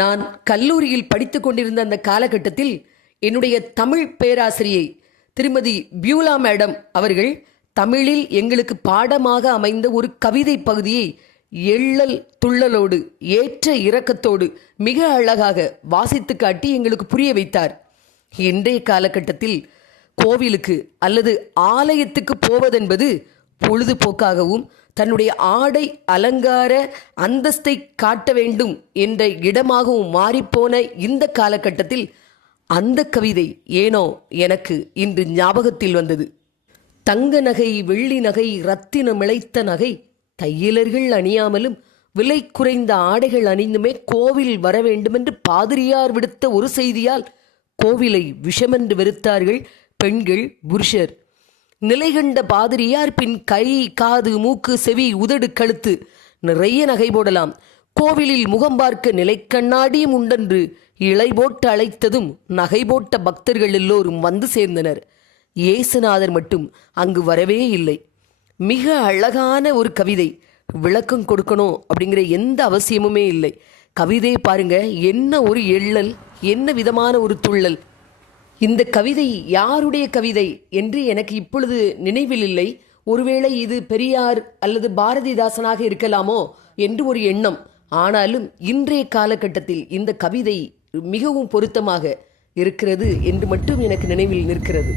நான் கல்லூரியில் படித்து கொண்டிருந்த அந்த காலகட்டத்தில் என்னுடைய தமிழ் பேராசிரியை திருமதி பியூலா மேடம் அவர்கள் தமிழில் எங்களுக்கு பாடமாக அமைந்த ஒரு கவிதை பகுதியை எள்ளல் துள்ளலோடு ஏற்ற இரக்கத்தோடு மிக அழகாக வாசித்து காட்டி எங்களுக்கு புரிய வைத்தார். இன்றைய காலகட்டத்தில் கோவிலுக்கு அல்லது ஆலயத்துக்கு போவதென்பது பொழுதுபோக்காகவும் தன்னுடைய ஆடை அலங்கார அந்தஸ்தை காட்ட வேண்டும் என்ற இடமாகவும் மாறிப்போன இந்த காலகட்டத்தில் அந்த கவிதை ஏனோ எனக்கு இன்று ஞாபகத்தில் வந்தது. தங்க நகை, வெள்ளி நகை, ரத்தினம் இழைத்த நகை தையலர்கள் அணியாமலும் விலை குறைந்த ஆடைகள் அணிந்துமே கோவில் வர வேண்டுமென்று பாதிரியார் விடுத்த ஒரு செய்தியால் கோவிலை விஷமென்று வெறுத்தார்கள் பெண்கள், புருஷர். நிலை கண்ட பாதிரியார் பின் கை, காது, மூக்கு, செவி, உதடு, கழுத்து நிறைய நகை போடலாம், கோவிலில் முகம் பார்க்க நிலை கண்ணாடியும் உண்டென்று இலை போட்டு அழைத்ததும் நகை போட்ட பக்தர்கள் எல்லோரும் வந்து சேர்ந்தனர். இயேசுநாதர் மட்டும் அங்கு வரவே இல்லை. மிக அழகான ஒரு கவிதை. விளக்கம் கொடுக்கணும் அப்படிங்கிற எந்த அவசியமுமே இல்லை. கவிதை பாருங்க, என்ன ஒரு எள்ளல், என்ன விதமான ஒரு துள்ளல். இந்த கவிதை யாருடைய கவிதை என்று எனக்கு இப்பொழுது நினைவில் இல்லை. ஒருவேளை இது பெரியார் அல்லது பாரதிதாசனாக இருக்கலாமோ என்று ஒரு எண்ணம். ஆனாலும் இன்றைய காலகட்டத்தில் இந்த கவிதை மிகவும் பொருத்தமாக இருக்கிறது என்று மட்டும் எனக்கு நினைவில் நிற்கிறது.